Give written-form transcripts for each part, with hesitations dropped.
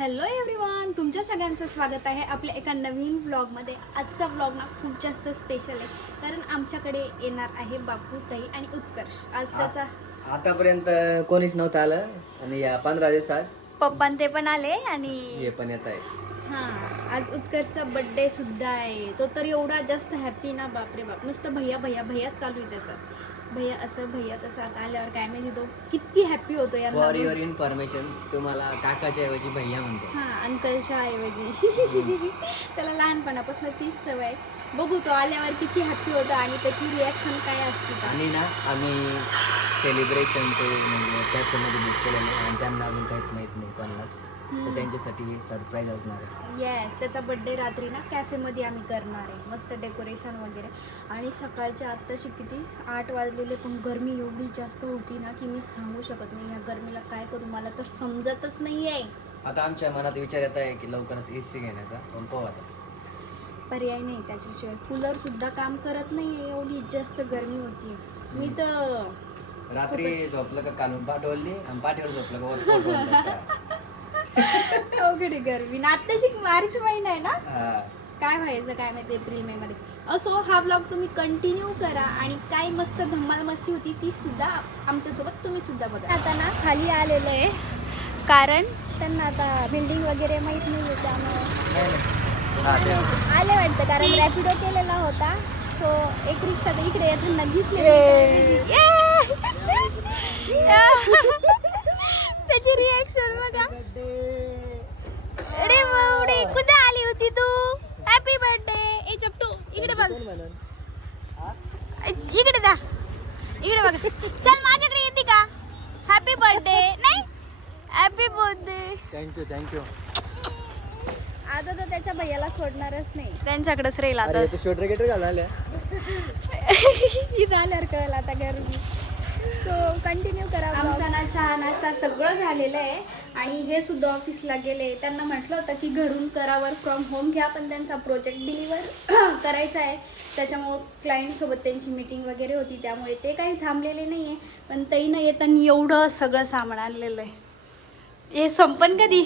Hello everyone, तुमच्या सगळ्यांचं स्वागत आहे आपल्या एका नवीन व्लॉगमध्ये. आजचा व्लॉग ना खूप जास्त स्पेशल आहे कारण आमच्याकडे येणार आहे बापू, ताई आणि उत्कर्ष. आज त्याचा आतापर्यंत कोणीच नव्हतं आलं आणि या 15 दिवसात पप्पान ते पण आले आणि हे पण येत आहे. हां, आज उत्कर्षचा बड्डे सुद्धा आहे. तो तर एवढा जास्त हॅपी ना, बापरे बाप. नुसतं भैया भैया भैयाच चालू आहे त्याचं. भैया असं भैया तसं. आता आल्यावर काय माहिती तो किती हॅपी होतो यार. फॉर युअर इन्फॉर्मेशन तुम्हाला काकाच्या ऐवजी भैया म्हणतो. हां, अंकलच्या ऐवजी. त्याला लहानपणापासून तीच सवय आहे. बघू तो आल्यावर किती हॅपी होता आणि त्याची रिॲक्शन काय असते का. आणि ना आम्ही सेलिब्रेशनचे म्हणजे कॅफेमध्ये बुक केलेलं आहे आणि त्यांना अजून काहीच माहीत नाही कोणालाच, तर त्यांच्यासाठी हे सरप्राईज असणार आहे. येस, त्याचा बड्डे रात्री ना कॅफेमध्ये आम्ही करणार आहे. मस्त डेकोरेशन वगैरे. आणि सकाळच्या आत्ताशी किती 8 वाजलेले, पण गरमी एवढी जास्त होती ना की मी सांगू शकत नाही. ह्या गरमीला काय करू मला तर समजतच नाही आहे. आता आमच्या मनात विचार येत आहे की लवकरच AC घेण्याचा, पण पाहू आता. पर्याय नाही त्याच्याशिवाय. कूलरसुद्धा काम करत नाही आहे, एवढी जास्त गरमी होती. मी तर रात्री झोपलं का कालून पाठवली आणि पाठीवर झोपलं का वर पोटवलं. अवघडी गरमी ना. आत्ताशी मार्च महिना आहे ना, हा. काय व्हायचं काय माहिती एप्रिल मे मध्ये. असो, हा ब्लॉग तुम्ही कंटिन्यू करा आणि काय मस्त धम्माल मस्ती होती ती सुद्धा आमच्यासोबत तुम्ही सुद्धा बघा. आता ना खाली आलेलं आहे कारण त्यांना आता बिल्डिंग वगैरे माहीत नाही आहे, त्यामुळे आले वाटतं. कारण रॅपिडो केलेला होता, सो एक रिक्षा तर इकडे येताना दिसले. त्याची रिॲक्शन बघा. अरे बावडे, कुठे आली होती तू? Happy birthday. ए चपटू, इकडे बघ, इकडे जा, इकडे बघ. चल माझ्याकडे येते का? Happy birthday. नाही, हॅपी बर्थडे. थँक्यू. आता तर त्याच्या भैयाला सोडणारच नाही, त्यांच्याकडेच राहील आता. शोल्डर गेटर घालायला इथं आल्यावर कळलं आता गरमी. सो कंटिन्यू करा. आमचा ना चहा नाश्ता सगळं झालेलं आहे आणि हे सुद्धा ऑफिसला गेले. त्यांना म्हटलं होतं की घरून करा, वर्क फ्रॉम होम घ्या, पण त्यांचा प्रोजेक्ट डिलिव्हर करायचा आहे. त्याच्यामुळं क्लायंटसोबत त्यांची मीटिंग वगैरे होती, त्यामुळे ते काही थांबलेले नाही आहे. पण ताईनं येताना एवढं सगळं सामान आणलेलं आहे. हे संपन कधी.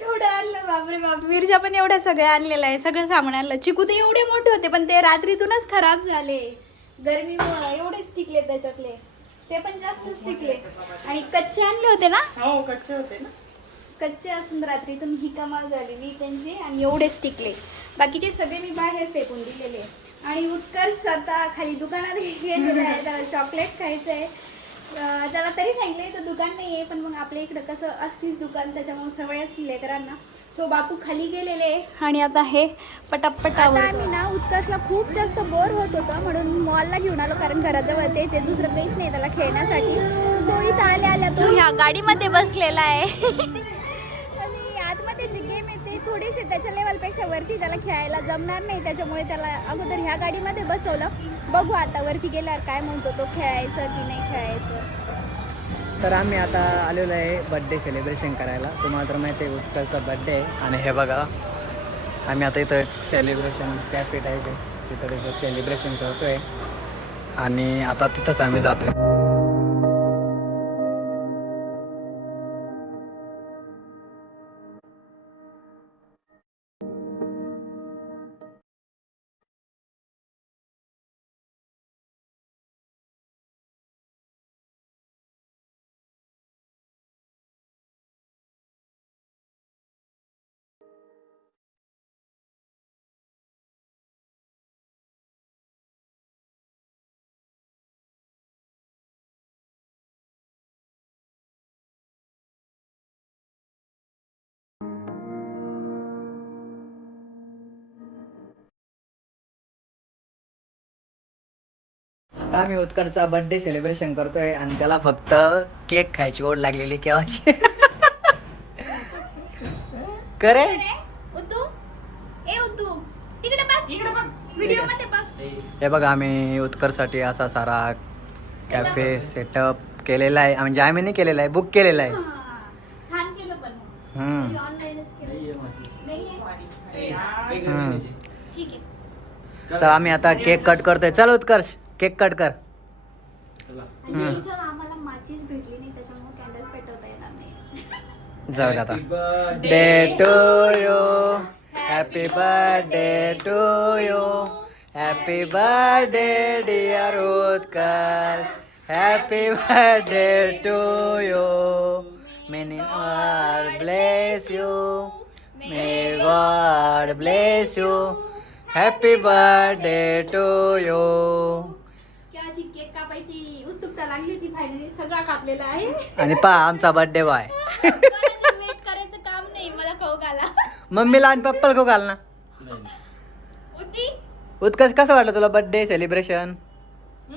एवढं आणलं, बापरे बाप. मिरच्या पण एवढ्या सगळ्या आणलेलं आहे, सगळं सामान आणलं. चिकू तर एवढे मोठे होते पण ते रात्रीतूनच खराब झाले गरमीमुळे. एवढेच टिकले त्याच्यातले, ते पण जास्तच पिकले. आणि कच्चे आणले होते ना. हो, कच्चे होते ना. कच्चे असून रात्रीतून ही कमाल झालेली त्यांची आणि एवढेच टिकले. बाकीचे सगळे मी बाहेर फेकून दिलेले. आणि उत्कर्ष आता खाली दुकानात गेलेलं आहे, त्याला चॉकलेट खायचं आहे. त्याला तरी सांगितलं तर दुकान नाही आहे, पण मग आपल्या इकडं कसं असतीच दुकान, त्याच्यामुळे सवय असतील लेकरांना. सो बापू खाली गेलेले आणि आता हे पटापट. आता आम्ही ना उत्कर्षला खूप जास्त बोर होत होतं म्हणून मॉलला घेऊन आलो, कारण घराजवळ तेच आहे, दुसरं काहीच नाही त्याला खेळण्यासाठी. सो इथं आल्या तो ह्या गाडीमध्ये बसलेला आहे. आणि आतमध्ये जे गेम आहे ते थोडेसे त्याच्या लेवलपेक्षा वरती त्याला खेळायला जमणार नाही, त्याच्यामुळे त्याला अगोदर ह्या गाडीमध्ये बसवलं. बघू आता वरती गेल्यावर काय म्हणतो तो, खेळायचं की नाही खेळायचं. तर आम्ही आता आलेलो आहे बड्डे सेलिब्रेशन करायला. तुम्हाला तर माहिती आहे उत्कर्षचा बड्डे आहे आणि हे बघा आम्ही आता इथं सेलिब्रेशन कॅफे टाईप आहे, तिथं सेलिब्रेशन करतो आहे आणि आता तिथंच आम्ही जातो आहे. आम्ही उत्कर्षचा बर्थडे सेलिब्रेशन करतोय आणि त्याला फक्त केक खायची ओढ लागलेली केव्हाची. करे उद्दू, ए उद्दू, तिकडे बघ, व्हिडिओ मध्ये बघ. हे बघा आम्ही उत्कर्षसाठी असा सारा कॅफे सेटअप केलेला आहे, म्हणजे आम्ही नाही केलेला आहे, बुक केलेला आहे. छान केलं पण ऑनलाईनच केलं नाहीये. ठीक आहे. तर आम्ही आता केक कट करतोय. चल उत्कर्ष केक कट कर. आणि इथं आम्हाला माचीस भेटली नाही, त्याच्यामुळे कॅन्डल पेटवता येणार नाही. जाऊ दे आता. Day to you, happy birthday to you, happy birthday dear Utkarsh, happy birthday to you, many God bless you, may God bless you, happy birthday to you. केव्हाची केक कापायची उत्सुकता लागली होती, फायनली सगळा कापलेला आहे. आणि पहा आमचा बर्थडे बॉय. वेट करायचं काम नाही, मला खाऊ घाला. मम्मीला आणि पप्पाला खाऊ घाल ना. होती उत्कर्ष कसं वाटलं तुला बर्थडे सेलिब्रेशन?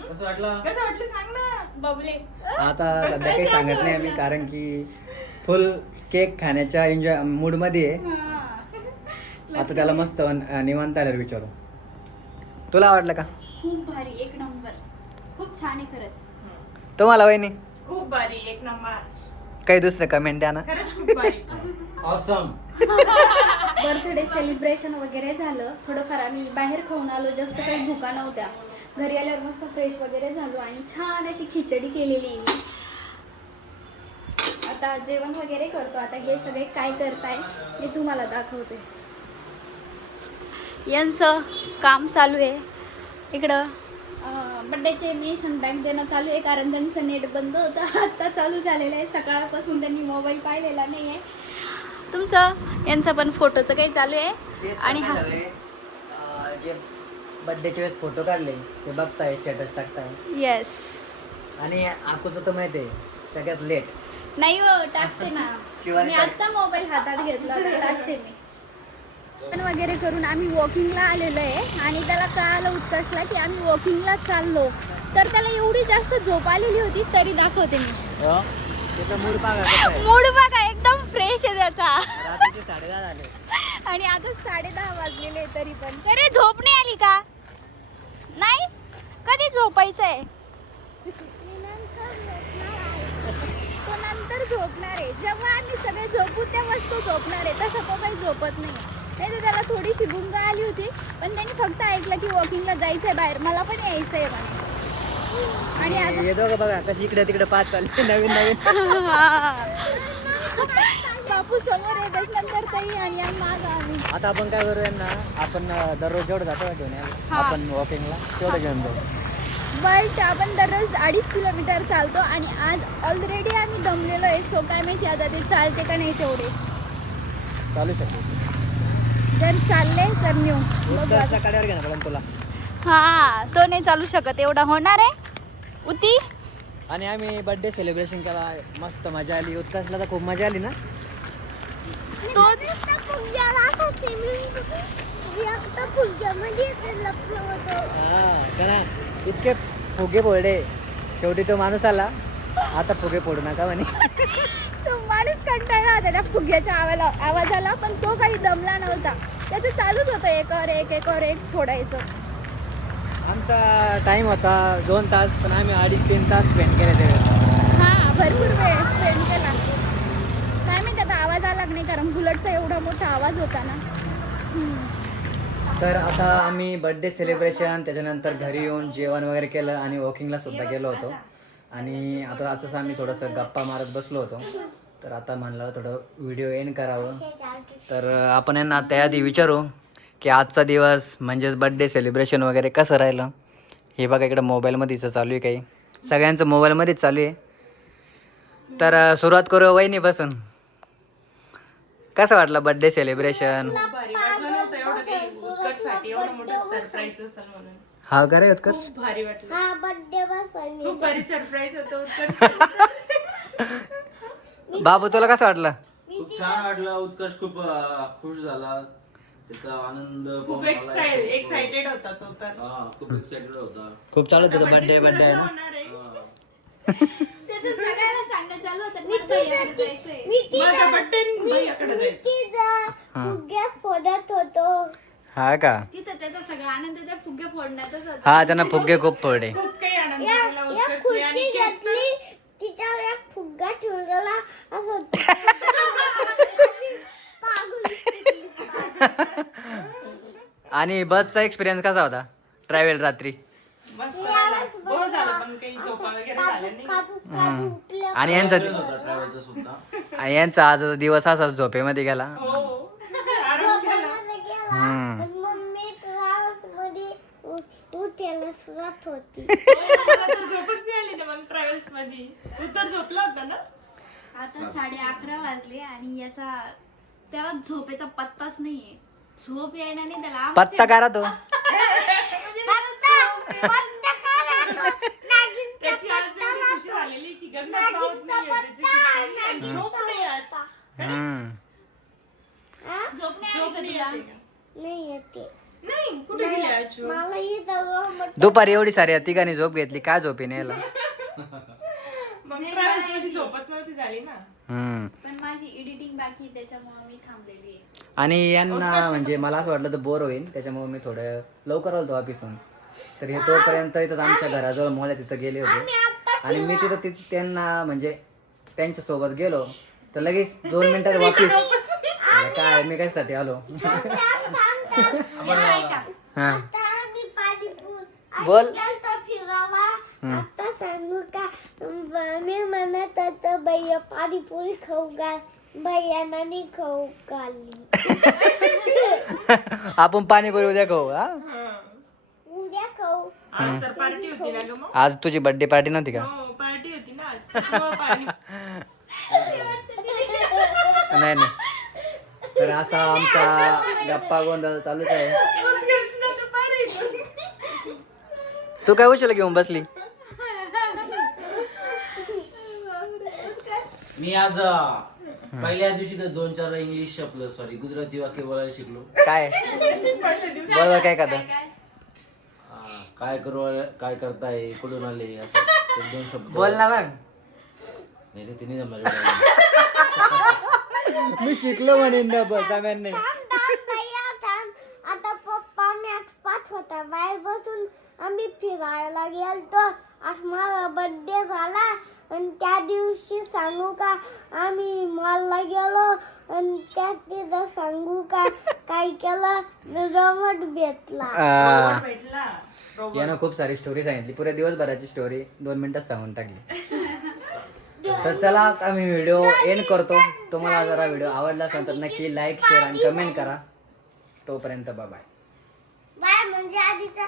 कसं वाटलं सांग ना. बबले. आता सध्या काही सांगत नाही आम्ही, कारण की फुल केक खाण्याच्या एन्जॉय मूडमध्ये आहे. आता त्याला मस्त निवांत आल्यावर विचारू. तुला आवडलं का? खूप भारी, एक नंबर, खूप छान आहे खरंच. तुम्हाला वहिनी खूप भारी, एक नंबर. काही दुसरं कमेंट द्या ना. खरंच खूप भारी. ऑसम. बर्थडे सेलिब्रेशन वगैरे झालं. थोडंफार आम्ही बाहेर खाऊन आलो, जास्त काही भुका नव्हत्या. घरी आल्यावर मस्त फ्रेश वगैरे झालो आणि छान अशी खिचडी केलेली मी. आता जेवण वगैरे करतो. आता हे सगळे काय करताय मी तुम्हाला दाखवते. यांचं काम चालू आहे इकडं. बड्डेचे मेशन बॅग देणं चालू आहे, कारण त्यांचं नेट बंद होतं. आत्ता चालू झालेलं आहे. सकाळपासून त्यांनी मोबाईल पाहिलेला नाही आहे. तुमचं यांचं पण फोटोचं काही चालू आहे. आणि हा जे बर्थडेच्या वेळेस फोटो काढले ते बघताय, स्टेटस टाकताय. येस. आणि आकूचं तर माहिती आहे सगळ्यात लेट. नाही हो, टाकते ना. शिवानी मी आत्ता मोबाईल हातात घेतला होता, टाकते मी. वगैरे करून आम्ही वॉकिंगला आलेलो आहे आणि त्याला कळालं उत्कर्षला की आम्ही वॉकिंगला चाललो. तर त्याला एवढी जास्त झोप आलेली होती, तरी दाखवते मी. त्याचा मूड बघा, मूड बघा एकदम फ्रेश आहे त्याचा. रात्रीचे 10:30 झाले आणि आता 10:30 वाजलेले तरी पण. अरे झोप नाही आली का? नाही, कधी झोपायचंय? तो नंतर झोपणार आहे. जेव्हा आम्ही सगळे झोपू तेव्हाच तो झोपणार आहे. तसं तो काही झोपत नाही. नाही तर त्याला थोडीशी गुंग आली होती, पण त्यांनी फक्त ऐकलं की वॉकिंगला जायचंय बाहेर, मला पण यायचंय म्हणे. आणि आता हे दोघं बघा कशी इकडे तिकडे पाच चालले नवीन नवीन. बापू समोर आहे, त्याच्यानंतर ताई आणि माग आम्ही. आता आपण काय करू यांना, आपण दररोज जेवढं जातो ना घेऊन यायला, आपण वॉकिंगला तेवढं घेऊन जाऊ. बट आपण दररोज 2.5 किलोमीटर चालतो आणि आज ऑलरेडी आम्ही दमलेलो आहे. सो काय माहिती आता ते चालते का नाही तेवढे. चालू शकतो जर चालले तर नेऊ. कड्यावर घे ना पण तुला. हा, तो नाही चालू शकत, एवढा होणार आहे उती. आणि आम्ही बर्थडे सेलिब्रेशन केला, मस्त मजा आली. उत्कर्षला तर खूप मजा आली ना. तो त्याला इतके फुगे फोडे, शेवटी तो माणूस आला. आता फुगे फोडू नका म्हणे. तो माणूस कंटाळला होता त्या फुग्याच्या आवाजाला, पण तो काही दमला नव्हता. त्याचं चालूच होतं एकावर एक फोडायचं. आमचा टाइम होता 2 तास, पण आम्ही 2.5-3 तास स्पेंड केले ते. हा, भरपूर वेळ स्पेंड केला. काय माहिती आता आवाज आला नाही, कारण बुलेटचा एवढा मोठा आवाज होता ना. तर आता आम्ही बर्थडे सेलिब्रेशन, त्याच्यानंतर घरी येऊन जेवण वगैरे केलं आणि वॉकिंगला सुद्धा गेलो होतो. आणि आता असंच आम्ही थोडंसं गप्पा मारत बसलो होतो. तर आता म्हणलं थोडं व्हिडिओ एंड करावं. तर आपण यांना त्याआधी विचारू की आजचा दिवस म्हणजेच बर्थडे सेलिब्रेशन वगैरे कसं राहिलं. हे बघा इकडं मोबाईलमध्येच चालू आहे, काही सगळ्यांचं मोबाईलमध्येच चालू आहे. तर सुरुवात करू वहिनी बसून. कसं वाटलं बर्थडे सेलिब्रेशन? खूप भारी वाटलं नव्हतं एवढं काही उत्कर्षसाठी एवढं मोठं सरप्राईज असेल म्हणून. हा करे उत्कर्ष. खूप भारी वाटलं. हा बर्थडे बस खूप भारी सरप्राईज होतं उत्कर्ष. बाबू तुला कसं वाटलं? खूप छान वाटलं. उत्कर्ष खूप खुश झाला. त्याचा आनंद खूप एक्साइटेड होता तो तर. खूप एक्साइटेड होता. खूप चालू होतं बर्थडे आहे ना. होणार आहे. त्याचं सगळ्यांना सांगणं चालू होतं ना, भैयाकडे जायचंय. माझा बर्थडे भैयाकडे जायचं. फुग्यास फोडत होतो. हा का? तिथं त्याचा सगळा आनंद त्या फुगे फोडण्यातच होता. हा, त्यांना फुगे खूप पडले. खूप काही आनंद झाला या उत्कर्षने आणि खुर्ची केक पण. घेतली, तिच्यावर एक फुगा ठेवलेला असं आणि बसचा एक्सपिरियन्स कसा होता? ट्रॅव्हल रात्री. मस्त झाला. बोर झालं पण काही झोपा वगैरे झाल्या नाही. आणि यांचा होता ट्रॅव्हलचा सुद्धा. यांचा आज दिवस असाच झोपेमध्ये गेला. हो आराम केला. मध्ये गेला हम्म. पण मम्मी क्लास मध्ये उठायला सुरुवात होती. मला तर झोपच नाही आली ना मग ट्रॅव्हल्स मध्ये. तू तर झोपला होता ना. आता 11:30 वाजले आणि याचा त्याला झोपेचा पत्ताच नाहीये. झोप यायला नाही त्याला. पत्ता करा तो. म्हणजे त्याला झोप येतच नाही. त्याची आज एवढी खुशी झालेली की गंमत पावत नाहीये त्याची खुशी. आणि झोप नाही आज. हम्म. झोप नाही झोप आली नाही का येते तुला? का? नाही येते. नाही कुठे गेली आज झोप? मला इथं दुपारी एवढी सारी तिघांनी झोप घेतली, काय झोपी नाही याला. मग ट्रॅव्हल्स मध्ये झोपच नव्हती झाली ना. हम्म. पण माझी एडिटिंग बाकी त्याच्यामुळे मी थांबलेली आहे. आणि यांना म्हणजे मला असं वाटलं तर बोर होईल, त्याच्यामुळे मी थोडं लवकर आलो ऑफिसून. तर हे तोपर्यंत इथंच आमच्या घराजवळ मॉल आहे, तिथं गेले होते. आणि मी तिथं त्यांना म्हणजे त्यांच्या सोबत गेलो तर लगेच 2 मिनिटात वापिस. अरे काय मी कशासाठी आलो. हा आता आम्ही पाणीपुरी बोल. गेलतो फिरायला. आता सांगू का मी म्हणत होतो भैया पाणीपुरी खाऊ का, भैयाना नाही खाऊ काली. आपण पाणीपुरी उद्या खाऊ. हा उद्या खाऊ. आज तर पार्टी होती ना ग मग. आज तुझी बर्थडे पार्टी नव्हती का? हो पार्टी होती ना आज. त्याच्यामुळे पाणी. नाही नाही. तर असा आमचा गप्पा गोंधळ चालूच आहे. कृष्णा तर पारी. तू काय उचल घेऊन बसली. मी आज पहिल्या दिवशी तर 2-4 इंग्लिश आपलं सॉरी गुजराती वाक्य बोलायला शिकलो. काय बरोबर काय करता. काय करू, काय करताय, कुठून आले, असं 1-2 शब्द बोल ना मग. नाही रे तिने जमलं. मी शिकलो म्हणेन ना बस सगळ्यांनी. थांब भैया थांब. आता पप्पा मॅच पाहत होता बाहेर बसून. आम्ही फिरायला गेलतो. आज माझा बर्थडे झाला आणि त्या दिवशी सांगू का आम्ही मॉलला गेलो आणि त्यात तिथं सांगू का काय केलं, रमट भेटला. भेटला. यानं खूप सारी स्टोरी सांगितली, पुऱ्या दिवसभराची स्टोरी 2 मिनिटात सांगून टाकली. तर चला आता मी व्हिडिओ एंड करतो. तुम्हाला जरा व्हिडिओ आवडला असेल तर नक्की लाईक शेअर आणि कमेंट करा. तोपर्यंत बाय. बाय म्हणजे आधीचा